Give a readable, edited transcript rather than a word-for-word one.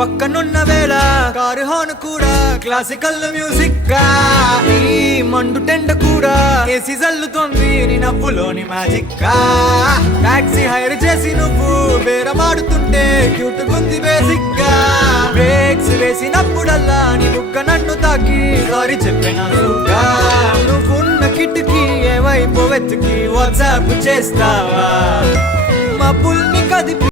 పక్కనున్న వేళ car horn కూడా క్లాసికల్ మ్యూజిక్ గా, ఈ మండు టెండ కూడా ఏసీ జల్లుతోంది నీ నవ్వులోని మ్యాజిక్ గా. టాక్సీ హైర్ చేసి నువ్వు బేరమాడుతుంటే క్యూట్ గుంది బేసిక్ గా. బ్రేక్స్ వేసినప్పుడల్లా నీ బుగ్గ నన్ను తాకి సారీ చెప్పినానుగా. నువ్వున్న కిటికీ ఏ వైపు వెతికి వాట్సాప్ చేస్తావా, మా పుల్ని కదిపి